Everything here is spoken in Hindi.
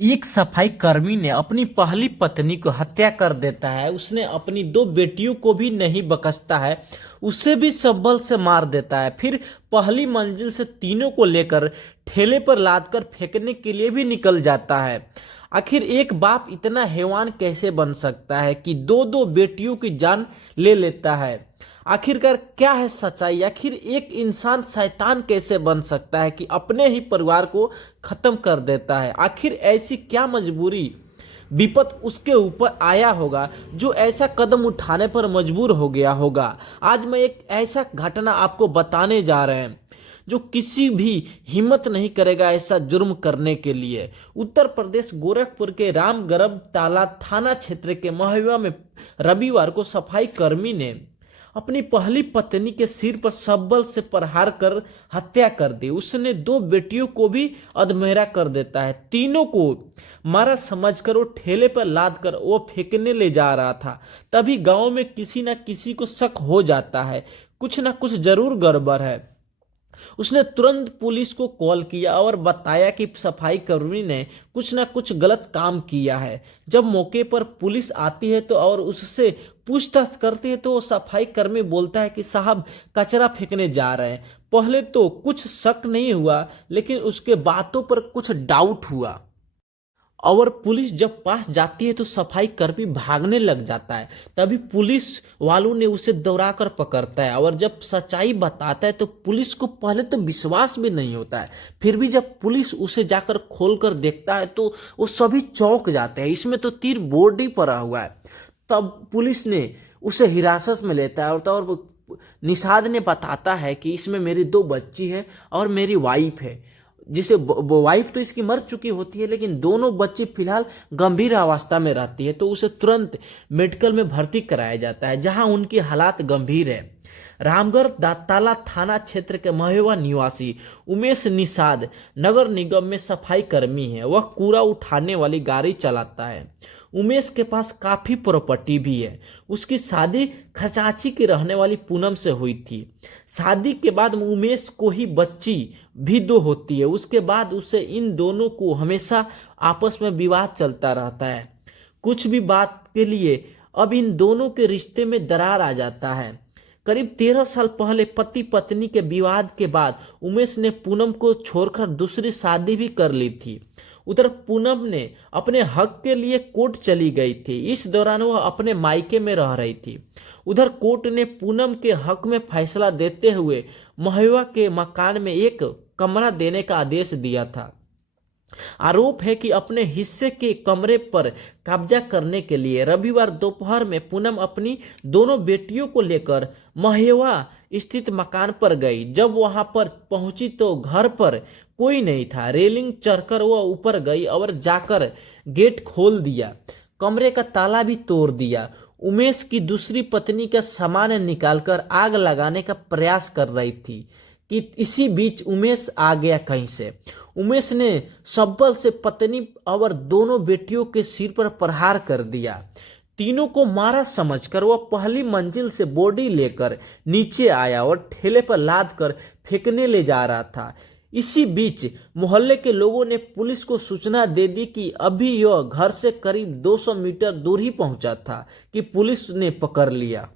एक सफाई कर्मी ने अपनी पहली पत्नी को हत्या कर देता है। उसने अपनी दो बेटियों को भी नहीं बख्शता है, उसे भी सबल से मार देता है। फिर पहली मंजिल से तीनों को लेकर ठेले पर लादकर फेंकने के लिए भी निकल जाता है। आखिर एक बाप इतना हैवान कैसे बन सकता है कि दो दो बेटियों की जान ले लेता है? आखिरकार क्या है सच्चाई? आखिर एक इंसान शैतान कैसे बन सकता है कि अपने ही परिवार को खत्म कर देता है? आखिर ऐसी क्या मजबूरी विपत उसके ऊपर आया होगा जो ऐसा कदम उठाने पर मजबूर हो गया होगा? आज मैं एक ऐसा घटना आपको बताने जा रहे हैं जो किसी भी हिम्मत नहीं करेगा ऐसा जुर्म करने के लिए। उत्तर प्रदेश गोरखपुर के रामगढ़ ताला थाना क्षेत्र के महुआ में रविवार को सफाई कर्मी ने अपनी पहली पत्नी के सिर पर शब्बल से प्रहार कर हत्या कर दी। उसने दो बेटियों को भी अधमरा कर देता है। तीनों को मारा समझकर वो ठेले पर लाद कर वो फेंकने ले जा रहा था। तभी गांव में किसी न किसी को शक हो जाता है, कुछ ना कुछ जरूर गड़बड़ है। उसने तुरंत पुलिस को कॉल किया और बताया कि सफाई कर्मी ने कुछ ना कुछ गलत काम किया है। जब मौके पर पुलिस आती है तो और उससे पूछताछ करती है तो वो सफाई कर्मी बोलता है कि साहब कचरा फेंकने जा रहे हैं। पहले तो कुछ शक नहीं हुआ, लेकिन उसके बातों पर कुछ डाउट हुआ और पुलिस जब पास जाती है तो सफाई कर्मी भागने लग जाता है। तभी पुलिस वालों ने उसे दौड़ा कर पकड़ता है और जब सच्चाई बताता है तो पुलिस को पहले तो विश्वास भी नहीं होता है। फिर भी जब पुलिस उसे जाकर खोल कर देखता है तो वो सभी चौंक जाते हैं, इसमें तो तीर बोर्ड ही पड़ा हुआ है। तब पुलिस ने उसे हिरासत में लेता है और निषाद ने बताता है कि इसमें मेरी दो बच्ची है और मेरी वाइफ है, जिसे वाइफ तो इसकी मर चुकी होती है, लेकिन दोनों बच्चे फिलहाल गंभीर अवस्था में रहती है। तो उसे तुरंत मेडिकल में भर्ती कराया जाता है जहां उनकी हालात गंभीर है। रामगढ़ दाताला थाना क्षेत्र के महुआ निवासी उमेश निषाद नगर निगम में सफाई कर्मी है। वह कूड़ा उठाने वाली गाड़ी चलाता है। उमेश के पास काफी प्रॉपर्टी भी है। उसकी शादी खचाची की रहने वाली पूनम से हुई थी। शादी के बाद उमेश को ही बच्ची भी दो होती है। उसके बाद उससे इन दोनों को हमेशा आपस में विवाद चलता रहता है। कुछ भी बात के लिए अब इन दोनों के रिश्ते में दरार आ जाता है। करीब 13 साल पहले पति पत्नी के विवाद के बाद उमेश ने पूनम को छोड़कर दूसरी शादी भी कर ली थी। उधर पूनम ने अपने हक के लिए कोर्ट चली गई थी। इस दौरान वह अपने मायके में रह रही थी। उधर कोर्ट ने पूनम के हक में फैसला देते हुए महुआ के मकान में एक कमरा देने का आदेश दिया था। आरोप है कि अपने हिस्से के कमरे पर कब्जा करने के लिए रविवार दोपहर में पूनम अपनी दोनों बेटियों को लेकर महुआ स्थित मकान पर गई। जब वहां पर पहुंची तो घर पर कोई नहीं था। रेलिंग चढ़कर वह ऊपर गई और जाकर गेट खोल दिया। कमरे का ताला भी तोड़ दिया। उमेश की दूसरी पत्नी का सामान निकालकर आग लगाने का प्रयास कर रही थी कि इसी बीच उमेश आ गया कहीं से। उमेश ने शब्बल से पत्नी और दोनों बेटियों के सिर पर प्रहार कर दिया। तीनों को मारा समझकर वह पहली मंजिल से बॉडी लेकर नीचे आया और ठेले पर लाद कर फेंकने ले जा रहा था। इसी बीच मोहल्ले के लोगों ने पुलिस को सूचना दे दी कि अभी यह घर से करीब 200 मीटर दूर ही पहुंचा था कि पुलिस ने पकड़ लिया।